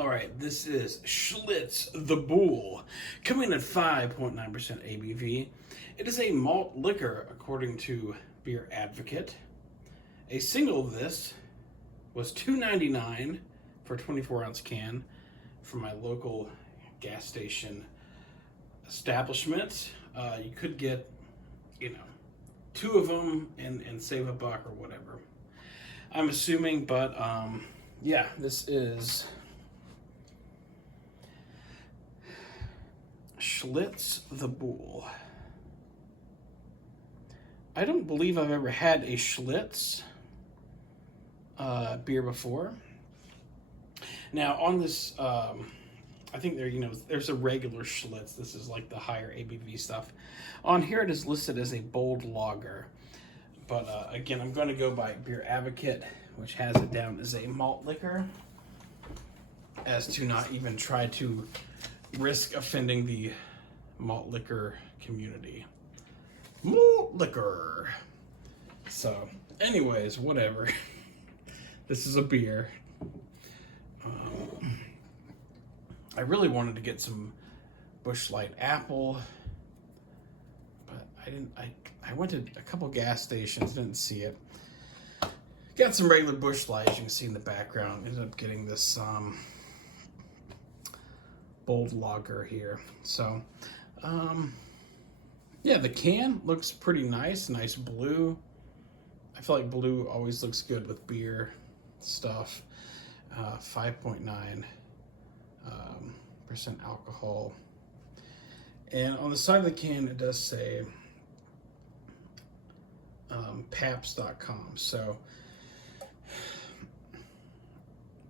All right, this is Schlitz the Bull, coming at 5.9% ABV. It is a malt liquor, according to Beer Advocate. A single of this was $2.99 for a 24-ounce can from my local gas station establishment. You could get, two of them and save a buck or whatever. I'm assuming, but yeah, this is Schlitz the Bull. I don't believe I've ever had a Schlitz beer before. Now on this, I think there's a regular Schlitz. This is like the higher ABV stuff. On here it is listed as a bold lager. But again, I'm going to go by Beer Advocate, which has it down as a malt liquor, as to not even try to risk offending the malt liquor community. Malt liquor. So, anyways, whatever. This is a beer. I really wanted to get some Busch Light Apple, but I didn't. I went to a couple gas stations, didn't see it. Got some regular Busch Light, as you can see in the background. Ended up getting this bold lager here. So, yeah, the can looks pretty nice blue. I feel like blue always looks good with beer stuff. 5.9% alcohol. And on the side of the can, it does say Paps.com. So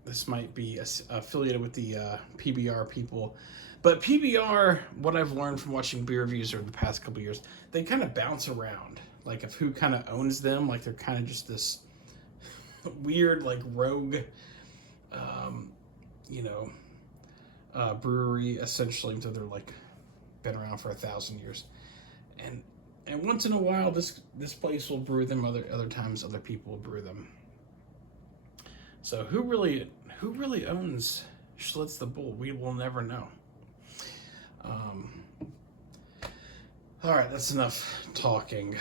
this might be affiliated with the PBR people. But PBR, what I've learned from watching beer reviews over the past couple years, they kind of bounce around. Like, of who kind of owns them. Like, they're kind of just this weird, like, rogue, brewery, essentially, until they're, like, been around for 1,000 years. And once in a while, this place will brew them. Other times, other people will brew them. So who really owns Schlitz the Bull? We will never know. All right, that's enough talking.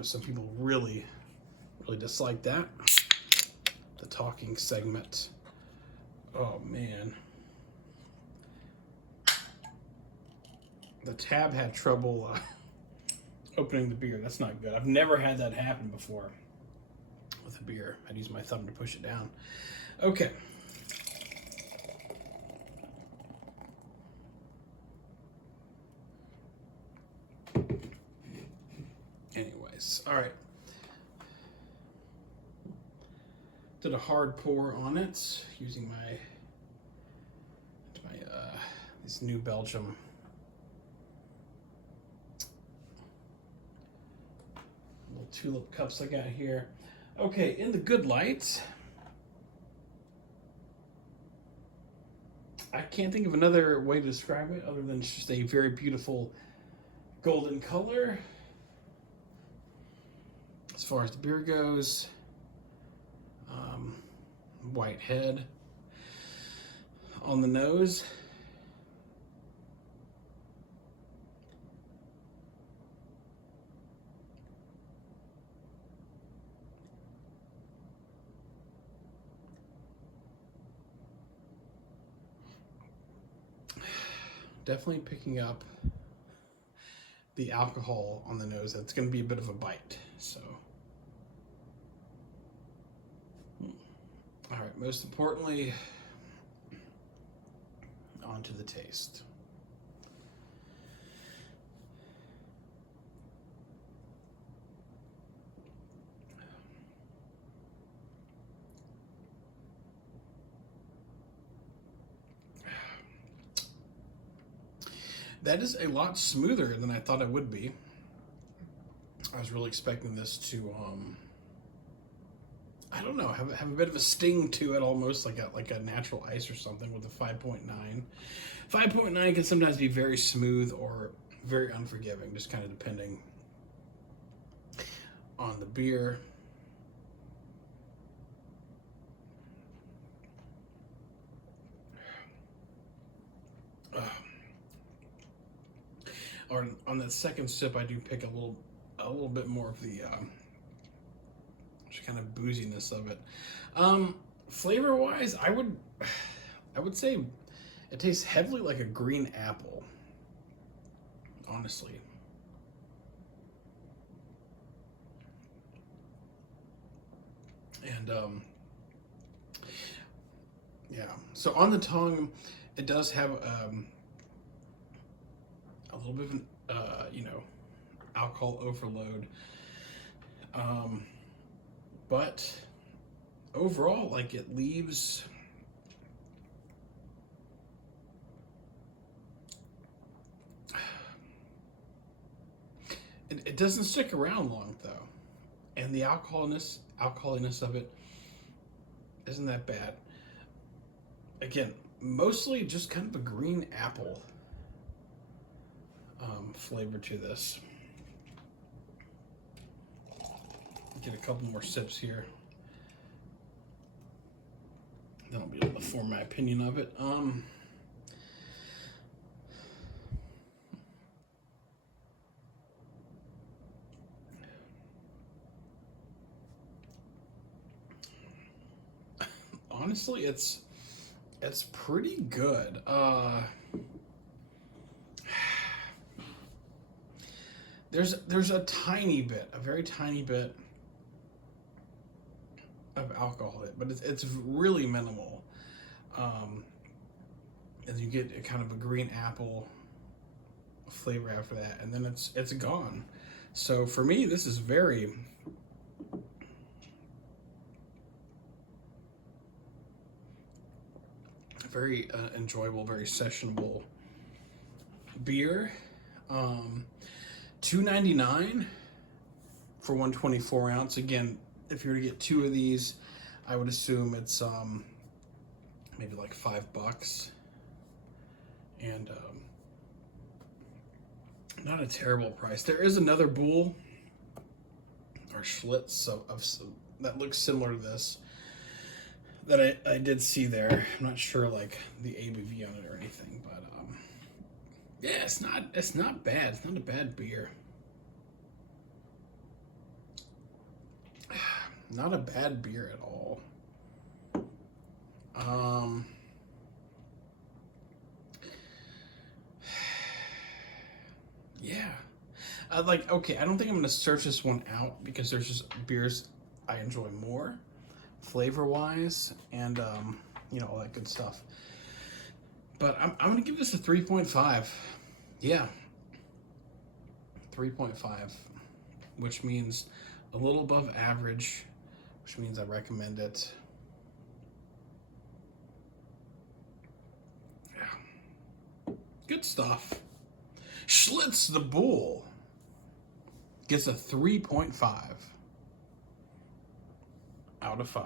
Some people really dislike that. The talking segment. Oh man. The tab had trouble opening the beer. That's not good. I've never had that happen before with a beer. I'd use my thumb to push it down. Okay. Anyways, all right. Did a hard pour on it using my these New Belgium little tulip cups I got here. Okay, in the good light, I can't think of another way to describe it other than it's just a very beautiful golden color. As far as the beer goes, white head on the nose. Definitely picking up the alcohol on the nose. That's going to be a bit of a bite. So, all right. Most importantly, on to the taste. That is a lot smoother than I thought it would be. I was really expecting this to, I don't know, have a bit of a sting to it, almost like a natural ice or something with a 5.9. 5.9 can sometimes be very smooth or very unforgiving, just kind of depending on the beer. or on that second sip, I do pick a little bit more of the just kind of booziness of it. Flavor wise, I would say it tastes heavily like a green apple, honestly. And yeah, so on the tongue, it does have a little bit of an alcohol overload, but overall, like, it leaves it doesn't stick around long though, and the alcoholiness of it isn't that bad. Again, mostly just kind of a green apple flavor to this. Get a couple more sips here, then I'll be able to form my opinion of it. Honestly, it's pretty good. There's a tiny bit, a very tiny bit of alcohol in it, but it's really minimal. And you get a kind of a green apple flavor after that, and then it's gone. So for me, this is very enjoyable, very sessionable beer. $2.99 for 124 ounce. Again, if you were to get two of these, I would assume it's maybe like $5, and not a terrible price. There is another Bull or Schlitz that looks similar to this that I did see there. I'm not sure like the ABV on it or anything, but yeah, it's not bad. It's not a bad beer. Not a bad beer at all. Yeah. Okay, I don't think I'm going to search this one out because there's just beers I enjoy more flavor-wise and, all that good stuff. But I'm going to give this a 3.5. Yeah. 3.5, which means a little above average, which means I recommend it. Yeah. Good stuff. Schlitz the Bull gets a 3.5 out of 5.